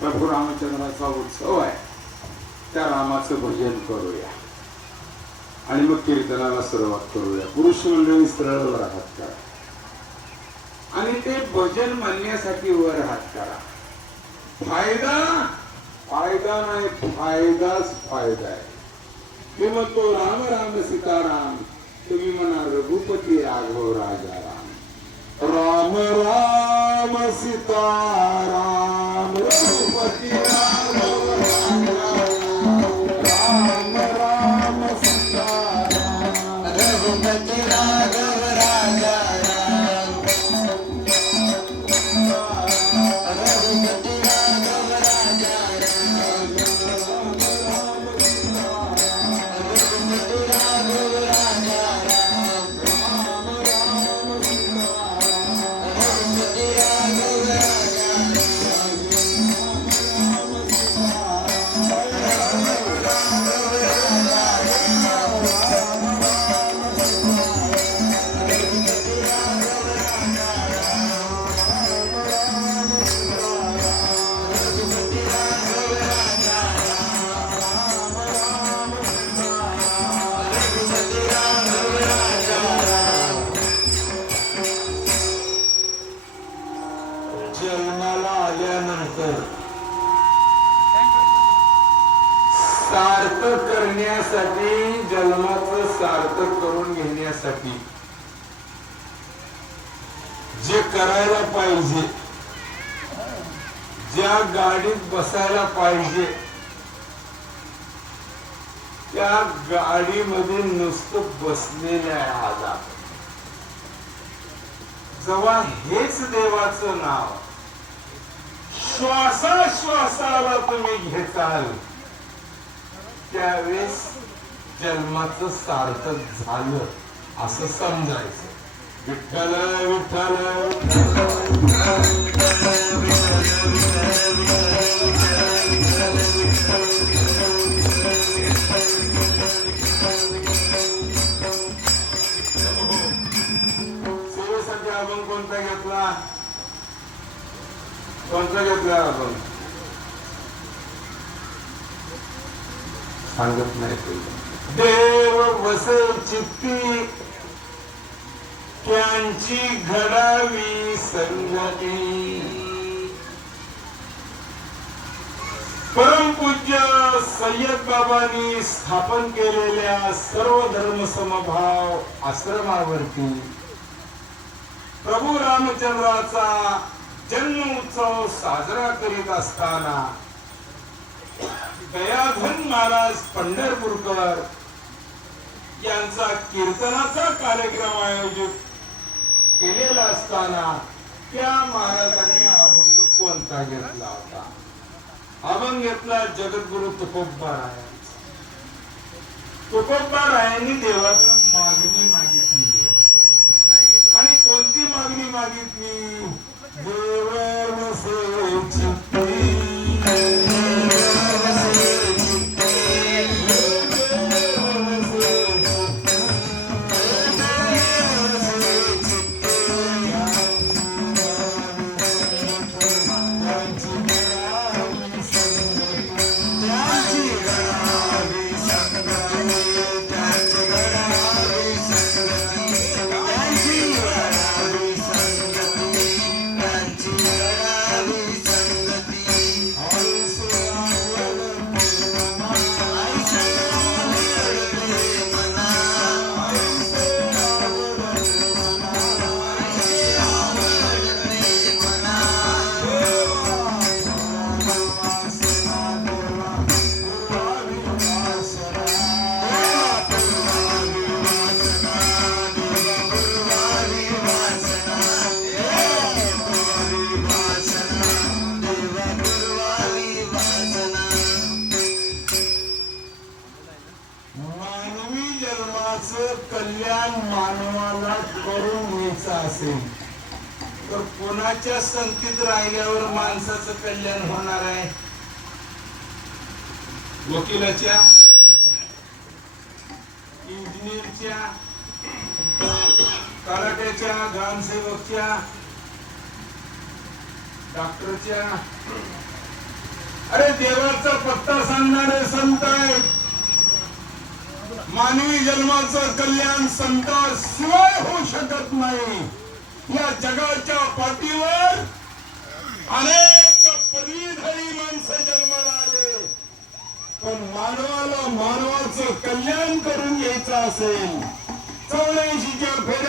प्रभू रामचंद्राचा उत्सव आहे, त्या रामाचं भजन करूया आणि मग कीर्तनाला सुरुवात करूया. पुरुष मंडळी सरळ हात करा आणि ते भजन म्हणण्यासाठी वर हात करा. फायदा फायदा नाही, फायदाच फायदा आहे. मी म्हणतो राम राम सीताराम, तुम्ही म्हणा रघुपती राघव राजा राम. राम राम सीताराम रघुपती राघव राम राम सीताराम रघुपती राघव राजा राम रघुपती राघव राजा राम रघुपती राघव राजा राम जन्माला आल्यानंतर सार्थक करण्यासाठी, जन्माचं सार्थक करून घेण्यासाठी जे करायला पाहिजे, ज्या गाडीत बसायला पाहिजे, त्या गाडीमध्ये नुसतं बसलेले आहात. जेव्हा हेच देवाचं नाव श्वासाश्वासाला तुम्ही घेताल, त्यावेळेस जन्माचं सार्थक झालं असं समजायचं. विठ्ठल विठ्ठल सेवेसाठी आपण कोणता घेतला, कोणता घेतला आपण? सांगत नाही पहिलं. देव वसे चित्ती त्यांची घडावी संगती. परमपूज्य सय्यद बाबांनी स्थापन केलेल्या सर्व धर्म समभाव आश्रमावरती प्रभू रामचंद्राचा जन्म उत्सव साजरा करीत असताना दयाधन महाराज पंढरपूरकर यांचा कीर्तनाचा कार्यक्रम आयोजित केलेला असताना त्या महाराजांनी अभंग कोणता घेतला होता? अभंग घेतला जगद्गुरु तुकोबारायांचा. तुकोबारायांनी देवाकडे मागणी मागितली आणि कोणती मागणी मागितली? देव वसे चित्ती कल्याण मानवाला करून घ्यायचं असेल तर कोणाच्या संगतीत राहिल्यावर माणसाचं कल्याण होणार आहे? वकिलाच्या, इंजिनियरच्या, तलाट्याच्या, ग्रामसेवकच्या, डॉक्टरच्या. अरे देवाचा पत्ता सांगणारे संत आहेत. मानवी जन्माचं कल्याण संताशिवाय होऊ शकत नाही. या जगाच्या पाठीवर अनेक पदवीधरी माणसं जन्माला आले, पण मानवाला मानवाचं कल्याण करून घ्यायचं असेल 84च्या फेऱ्या